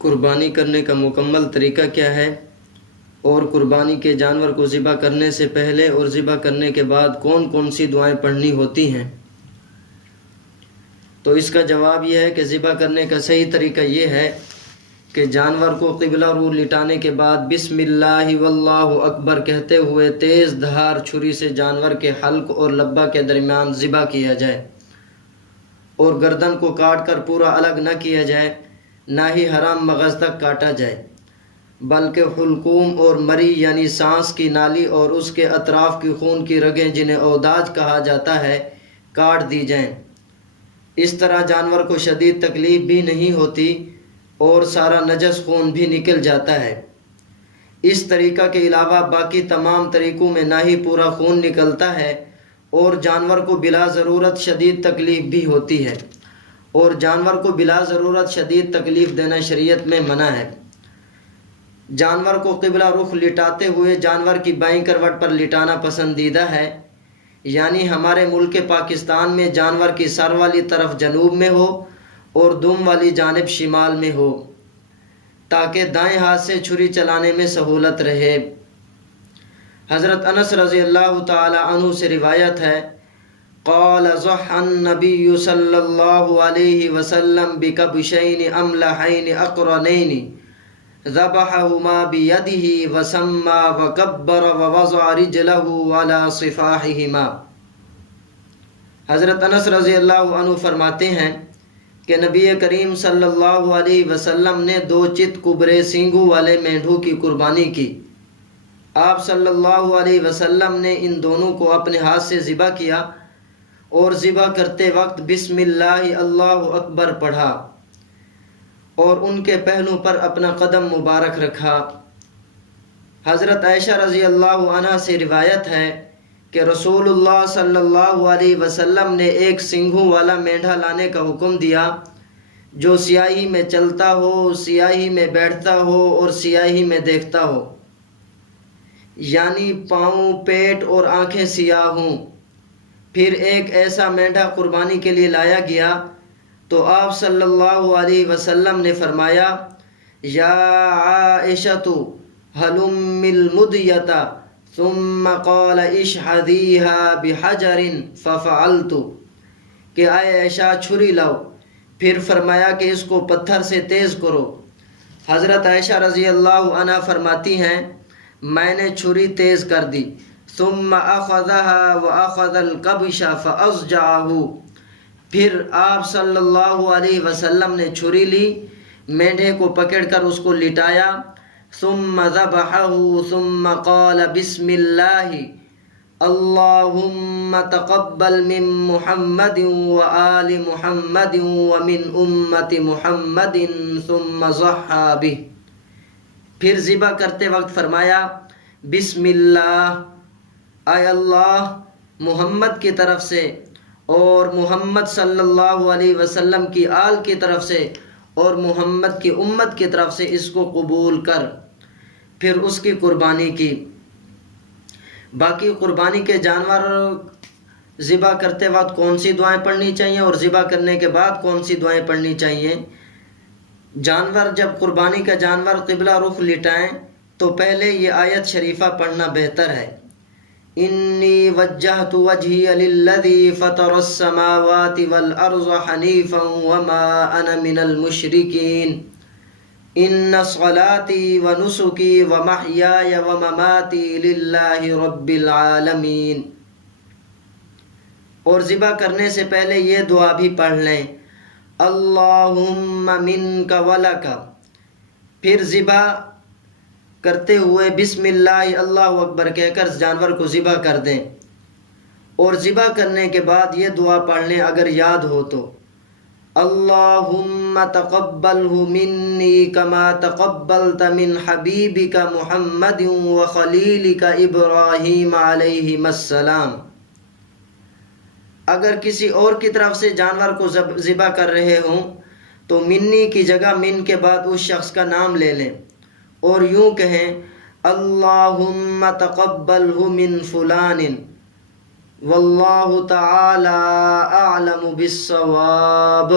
قربانی کرنے کا مکمل طریقہ کیا ہے اور قربانی کے جانور کو ذبح کرنے سے پہلے اور ذبح کرنے کے بعد کون کون سی دعائیں پڑھنی ہوتی ہیں؟ تو اس کا جواب یہ ہے کہ ذبح کرنے کا صحیح طریقہ یہ ہے کہ جانور کو قبلہ رو لٹانے کے بعد بسم اللہ واللہ اکبر کہتے ہوئے تیز دھار چھری سے جانور کے حلق اور لبہ کے درمیان ذبح کیا جائے، اور گردن کو کاٹ کر پورا الگ نہ کیا جائے، نہ ہی حرام مغز تک کاٹا جائے، بلکہ حلقوم اور مری یعنی سانس کی نالی اور اس کے اطراف کی خون کی رگیں جنہیں اوداج کہا جاتا ہے کاٹ دی جائیں۔ اس طرح جانور کو شدید تکلیف بھی نہیں ہوتی اور سارا نجس خون بھی نکل جاتا ہے۔ اس طریقہ کے علاوہ باقی تمام طریقوں میں نہ ہی پورا خون نکلتا ہے اور جانور کو بلا ضرورت شدید تکلیف بھی ہوتی ہے، اور جانور کو بلا ضرورت شدید تکلیف دینا شریعت میں منع ہے۔ جانور کو قبلہ رخ لٹاتے ہوئے جانور کی بائیں کروٹ پر لٹانا پسندیدہ ہے، یعنی ہمارے ملک پاکستان میں جانور کی سر والی طرف جنوب میں ہو اور دم والی جانب شمال میں ہو، تاکہ دائیں ہاتھ سے چھری چلانے میں سہولت رہے۔ حضرت انس رضی اللہ تعالی عنہ سے روایت ہے، قال ضحى النبي صلی اللہ علیہ وسلم بکبشین املحین اقرنین ذبحهما بيده وسمى وكبر ووضع رجله على صفاحهما۔ حضرت انس رضی اللہ عنہ فرماتے ہیں کہ نبی کریم صلی اللہ علیہ وسلم نے 2 چت کبرے سینگوں والے مینڈھوں کی قربانی کی۔ آپ صلی اللہ علیہ وسلم نے ان دونوں کو اپنے ہاتھ سے ذبح کیا اور ذبح کرتے وقت بسم اللہ اللہ اکبر پڑھا اور ان کے پہلو پر اپنا قدم مبارک رکھا۔ حضرت عائشہ رضی اللہ عنہ سے روایت ہے کہ رسول اللہ صلی اللہ علیہ وسلم نے ایک سنگھوں والا مینڈھا لانے کا حکم دیا جو سیاہی میں چلتا ہو، سیاہی میں بیٹھتا ہو اور سیاہی میں دیکھتا ہو، یعنی پاؤں، پیٹ اور آنکھیں سیاہ ہوں۔ پھر ایک ایسا مینڈھا قربانی کے لیے لایا گیا تو آپ صلی اللہ علیہ وسلم نے فرمایا، یا عائشۃ ہلم المدیۃ، ثم قال اشحذیها بحجر ففعلت، کہ اے عائشہ چھری لاؤ، پھر فرمایا کہ اس کو پتھر سے تیز کرو۔ حضرت عائشہ رضی اللہ عنہ فرماتی ہیں، میں نے چھری تیز کر دی، ثم اخذها واخذ القبش فاضجعه، پھر آپ صلی اللہ علیہ وسلم نے چھری لی، مینڈھے کو پکڑ کر اس کو لٹایا، ثم ذبحه ثم قال بسم اللہ اللہم تقبل من محمد وآل محمد ومن امت محمد ثم ضحى به، پھر ذبح کرتے وقت فرمایا بسم اللہ، اے اللہ محمد کی طرف سے اور محمد صلی اللہ علیہ وسلم کی آل کی طرف سے اور محمد کی امت کی طرف سے اس کو قبول کر، پھر اس کی قربانی کی۔ باقی قربانی کے جانور ذبح کرتے وقت کون سی دعائیں پڑھنی چاہیے اور ذبح کرنے کے بعد کون سی دعائیں پڑھنی چاہیے؟ جانور جب قربانی کا جانور قبلہ رخ لٹائیں تو پہلے یہ آیت شریفہ پڑھنا بہتر ہے، انی وجہت وجہی للذی فطر السماوات والارض حنیفا وما انا من المشرکین، ان صلاتی ونسکی ومحیای ومماتی للہ رب العالمین۔ اور ذبح کرنے سے پہلے یہ دعا بھی پڑھ لیں، اللہم منک ولک، پھر ذبح کرتے ہوئے بسم اللہ اللہ اکبر کہہ کر جانور کو ذبح کر دیں، اور ذبح کرنے کے بعد یہ دعا پڑھ لیں اگر یاد ہو تو، اللہم تقبلہ منی کما تقبلت من حبیبک محمد وخلیلک ابراہیم علیہم السلام۔ اگر کسی اور کی طرف سے جانور کو ذبح کر رہے ہوں تو منی کی جگہ من کے بعد اس شخص کا نام لے لیں اور یوں کہیں، اللہم تقبلہ من فلان واللہ تعالی اعلم بالصواب۔